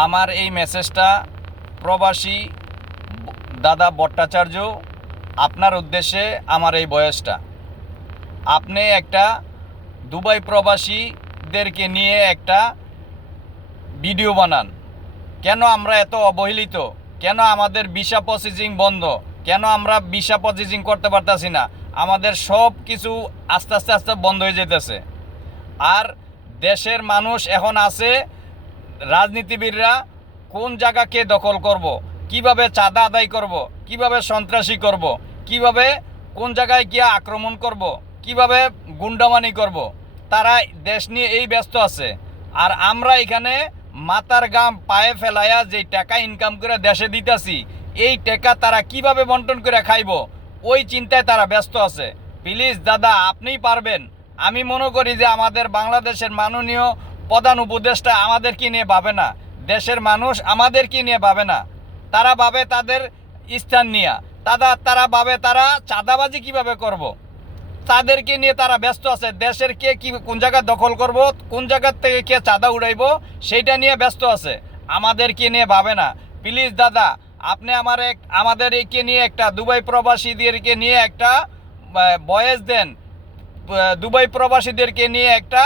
আমার এই মেসেজটা প্রবাসী দাদা ভট্টাচার্য, আপনার উদ্দেশ্যে আমার এই ভয়েসটা। আপনি একটা দুবাই প্রবাসীদেরকে নিয়ে একটা ভিডিও বানান। কেন আমরা এত অবহেলিত? কেন আমাদের ভিসা প্রসেসিং বন্ধ? কেন আমরা ভিসা প্রসেসিং করতে পারতাছি না? আমাদের সব কিছু আস্তে আস্তে আস্তে বন্ধ হয়ে যেতেছে। আর দেশের মানুষ এখন আছে, রাজনীতিবিদরা কোন জায়গাকে দখল করব, কিভাবে চাঁদা আদায় করব, কিভাবে সন্ত্রাসী করব, কিভাবে কোন জায়গায় গিয়ে আক্রমণ করব, কিভাবে গুন্ডামানি করব, তারা দেশ নিয়ে এই ব্যস্ত আছে। আর আমরা এখানে মাথার ঘাম পায়ে ফেলাইয়া যে টাকা ইনকাম করে দেশে দিতেছি, এই টাকা তারা কিভাবে বন্টন করে খাইব, ওই চিন্তায় তারা ব্যস্ত আছে। প্লিজ দাদা, আপনিই পারবেন। আমি মনে করি যে আমাদের বাংলাদেশের মাননীয় প্রধান উপদেষ্টা আমাদেরকে নিয়ে ভাবে না, দেশের মানুষ আমাদেরকে নিয়ে ভাবে না। তারা ভাবে তাদের স্থান নিয়ে, তারা ভাবে তারা চাঁদাবাজি কিভাবে করব, তাদেরকে নিয়ে তারা ব্যস্ত আছে। দেশের কে কি কোন জায়গা দখল করব, কোন জায়গার থেকে কে চাঁদা উড়াইব, সেইটা নিয়ে ব্যস্ত আছে, আমাদেরকে নিয়ে ভাবে না। প্লিজ দাদা, আপনি আমাদেরকে নিয়ে একটা দুবাই প্রবাসীদেরকে নিয়ে একটা ভয়েস দেন। দুবাই প্রবাসীদেরকে নিয়ে একটা